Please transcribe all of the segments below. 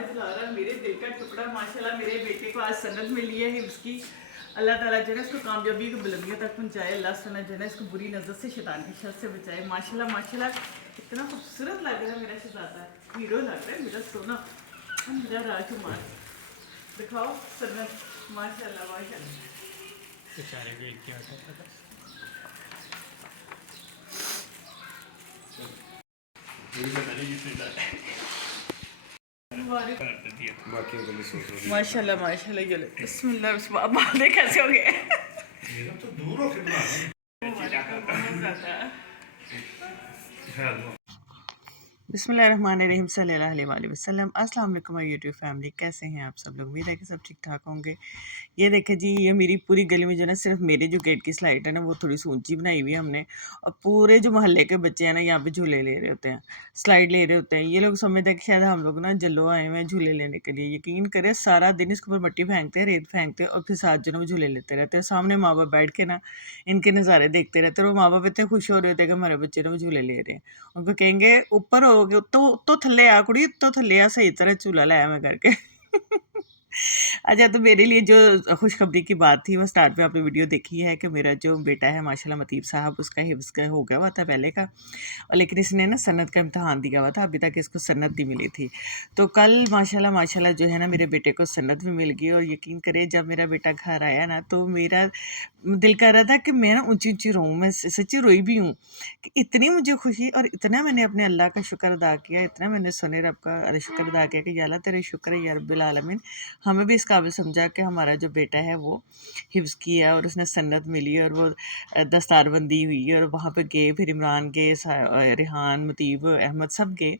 आवाज़ बुला रहा, मेरे दिल का टुकड़ा। माशाल्लाह मेरे बेटे को आज सनद मिली है हिफ्ज़ की। अल्लाह ताला जो है इसको कामयाबी की बुलंदियों तक पहुँचाए। अल्लाह सुना जो है इसको बुरी नज़र से, शैतान की शर से बचाए। माशाल्लाह माशाल्लाह इतना खूबसूरत लग रहा है मेरा शहज़ादा, हीरो लग रहा है मेरा सोना, मेरा राजकुमार। दिखाओ सनद, माशाल्लाह माशाल्लाह। बेचारे देख के आता था। माशाल्लाह माशाल्लाह। ये लो बिस्मिल्लाह बिस्मिल्लाह। अब बातें कैसे हो गए? तो दूर होके बना बिस्मिल्लाहिर्रहमानिर्रहीम सल्लल्लाहु अलैहि वसल्लम। अस्सलाम वालेकुम माय यूट्यूब फैमिली, कैसे हैं आप सब लोग? उम्मीद है कि सब ठीक ठाक होंगे। ये देखें जी, ये मेरी पूरी गली में जो है ना, सिर्फ मेरे जो गेट की स्लाइड है ना वो थोड़ी सी ऊंची बनाई हुई है हमने, और पूरे जो मोहल्ले के बच्चे हैं ना यहाँ पे झूले ले रहे होते हैं, स्लाइड ले रहे होते हैं। ये लोग समझते हैं कि शायद हम लोग ना जल्लो आए हुए हैं झूले लेने के लिए। यकीन करें, सारा दिन इसके ऊपर मट्टी फेंकते हैं, रेत फेंकते हैं, और फिर साथ जो ना वो झूले लेते रहते हैं। सामने माँ बाप बैठ के ना इनके नज़ारे देखते रहते हैं, और माँ बाप इतने खुश हो रहे होते हैं कि हमारे बच्चे ना वो झूले ले रहे हैं। उनको कहेंगे ऊपर हो गए तो थल्ले आ कुड़ी, तो थल्ले आ, सही तरह झूला लाया मैं करके। अच्छा, तो मेरे लिए जो खुशखबरी की बात थी वो स्टार्ट में आपने वीडियो देखी है कि मेरा जो बेटा है माशाल्लाह मतीब साहब, उसका हिफ्ज़ का हो गया हुआ था पहले का, और लेकिन इसने ना सनद का इम्तहान दिया हुआ था, अभी तक इसको सनद नहीं मिली थी। तो कल माशाल्लाह माशाल्लाह जो है ना मेरे बेटे को सनद भी मिल गई। और यकीन करें, जब मेरा बेटा घर आया ना तो मेरा दिल कर रहा था कि मैं ना ऊंची ऊंची रोऊँ। मैं सच्ची रोई भी हूँ कि इतनी मुझे खुशी, और इतना मैंने अपने अल्लाह का शुक्र अदा किया, इतना मैंने सोने रब का शुक्र अदा किया कि या अल्लाह तेरे शुक्र है या रब्बिल आलमीन, हमें भी इस काबिल समझा कि हमारा जो बेटा है वो हिफ्ज़ किया और उसने सन्नत मिली, और वो दस्तारबंदी हुई, और वहाँ पे गए, फिर इमरान गए, रिहान, मुतीब, अहमद सब गए,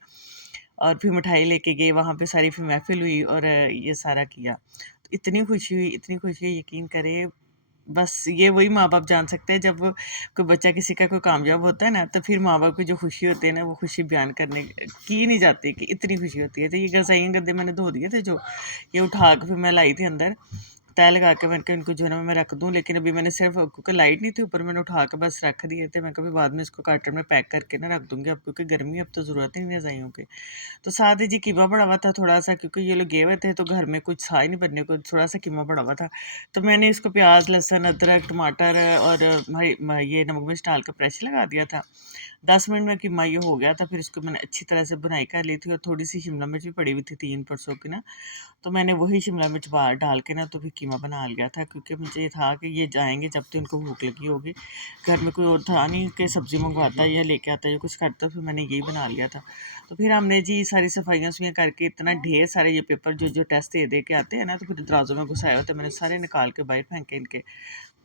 और फिर मिठाई लेके गए वहाँ पे, सारी फिर महफिल हुई, और ये सारा किया। तो इतनी खुशी हुई, इतनी खुशी हुई, यकीन करें, बस ये वही माँ बाप जान सकते हैं। जब कोई बच्चा किसी का कोई कामयाब होता है ना, तो फिर माँ बाप की जो खुशी होती है ना, वो खुशी बयान करने की नहीं जाती कि इतनी खुशी होती है। तो ये गजाइयाँ गद्दे मैंने धो दिए थे, जो ये उठा के फिर मैं लाई थी अंदर, तय लगा के मैंने कहा इनको जो है ना मैं रख दूँ। लेकिन अभी मैंने सिर्फ, क्योंकि लाइट नहीं थी ऊपर, मैंने उठा के बस रख दिए थे। मैं कभी बाद में इसको कार्टन में पैक करके ना रख दूँगी अब, क्योंकि गर्मी अब तो ज़रूरत ही नहीं रज़ाइयों की। तो साथ ही जी कीमा पड़ा हुआ था थोड़ा सा, क्योंकि ये लोग गए हुए थे तो घर में कुछ था ही नहीं बनने को, थोड़ा सा कीमा पड़ा हुआ था। तो मैंने इसको प्याज, लहसुन, अदरक, टमाटर और ये नमक मिर्च डाल कर प्रेशर लगा दिया था। 10 मिनट में कीमा ये हो गया था। फिर इसको मैंने अच्छी तरह से बुनाई कर ली थी, और थोड़ी सी शिमला मिर्च भी पड़ी हुई थी 3 परसों की ना, तो मैंने वही शिमला मिर्च बाहर डाल के ना तो फिर कीमा बना लिया था, क्योंकि मुझे ये था कि ये जाएंगे जब तो इनको भूख लगी होगी। घर में कोई और था नहीं कि सब्ज़ी मंगवाता है या लेके आता है या कुछ करता, फिर मैंने यही बना लिया था। तो फिर हमने जी सारी सफाइयाँ सुइयाँ करके, इतना ढेर सारे ये पेपर जो जो टेस्ट दे के आते हैं ना, तो फिर दराजों में घुसाए होते, मैंने सारे निकाल के बाहर फेंके इनके।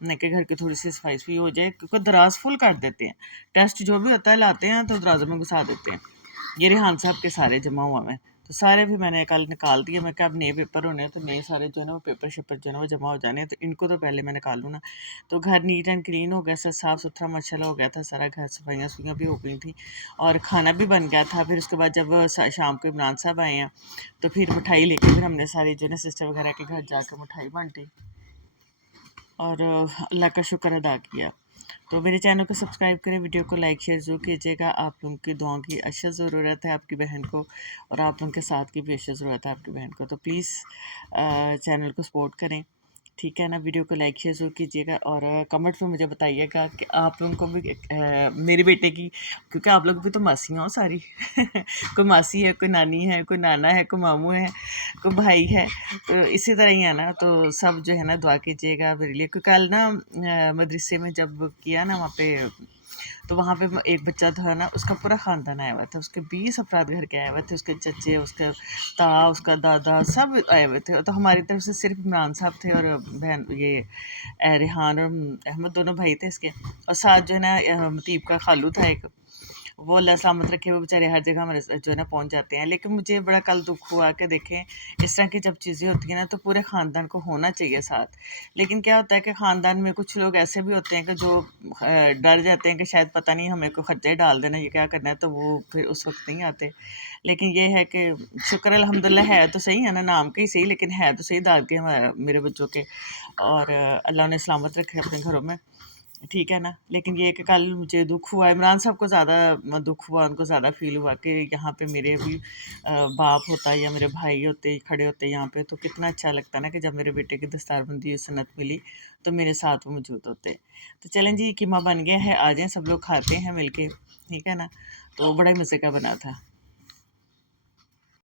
मैंने कहा घर की थोड़ी सी सफाई भी हो जाए, क्योंकि दराज फुल कर देते हैं। टेस्ट जो भी होता है लाते हैं तो दराजों में घुसा देते हैं। ये रेहान साहब के सारे जमा हुआ मैं, तो सारे भी मैंने कल निकाल दिए। मैं क्या, अब नए पेपर होने हैं तो नए सारे जो है ना वो पेपर शेपर जो है ना वो जमा हो जाने हैं, तो इनको तो पहले मैं निकालूँ ना। तो घर नीट एंड क्लीन हो गया, सब साफ़ सुथरा माशाल्लाह हो गया था सारा घर, सफाइयाँ सुइयाँ भी हो गई थी, और खाना भी बन गया था। फिर उसके बाद जब शाम को इमरान साहब आए हैं, तो फिर मिठाई लेके फिर हमने सारी जो है ना सिस्टर वगैरह के घर जाकर मिठाई बांटी, और अल्लाह का शुक्र अदा किया। तो मेरे चैनल को सब्सक्राइब करें, वीडियो को लाइक शेयर ज़रूर कीजिएगा। आप लोगों की दुआओं की अशद ज़रूरत है आपकी बहन को, और आप लोगों के साथ की भी अशद ज़रूरत है आपकी बहन को। तो प्लीज़ चैनल को सपोर्ट करें, ठीक है ना। वीडियो को लाइक शेयर ज़रूर कीजिएगा, और कमेंट में मुझे बताइएगा कि आप लोगों को भी मेरे बेटे की, क्योंकि आप लोग भी तो मासियाँ हो सारी कोई मासी है, कोई नानी है, कोई नाना है, कोई मामू है, कोई भाई है, तो इसी तरह ही है ना। तो सब जो है ना दुआ कीजिएगा मेरे लिए। क्योंकि कल ना मदरसे में जब किया ना वहाँ पे, तो वहाँ पे एक बच्चा था ना, उसका पूरा ख़ानदान आया हुआ था, उसके 20 अफराद घर के आए हुए थे, उसके चचे, उसके ता, उसका दादा, सब आए हुए थे। तो हमारी तरफ से सिर्फ इमरान साहब थे, और बहन ये रिहान और अहमद दोनों भाई थे इसके, और साथ जो है ना मतीब का खालू था एक, वो अल्लाह सलामत रखे, वो बेचारे हर जगह हमारे जो है ना पहुंच जाते हैं। लेकिन मुझे बड़ा कल दुख हुआ कि देखें इस तरह की जब चीज़ें होती हैं ना, तो पूरे ख़ानदान को होना चाहिए साथ। लेकिन क्या होता है कि ख़ानदान में कुछ लोग ऐसे भी होते हैं कि जो डर जाते हैं कि शायद पता नहीं हमें कोई खर्चा ही डाल देना, ये क्या करना है, तो वो फिर उस वक्त नहीं आते। लेकिन ये है कि शुक्र अल्हम्दुलिल्लाह, है तो सही है ना, नाम के ही सही, लेकिन है तो सही दाद के हमारे मेरे बच्चों के, और अल्लाह ने सलामत रखे अपने घरों में। ठीक है ना। लेकिन ये कि कल मुझे दुख हुआ, इमरान साहब को ज़्यादा दुख हुआ, उनको ज़्यादा फ़ील हुआ कि यहाँ पे मेरे भी बाप होता या मेरे भाई होते खड़े होते यहाँ पे, तो कितना अच्छा लगता ना कि जब मेरे बेटे की दस्तारबंदी सनत मिली तो मेरे साथ वो मौजूद होते। तो चलें जी, कीमा बन गया है, आ जाएं सब लोग खाते हैं मिलके, ठीक है ना। तो बड़ा ही मज़े का बना था।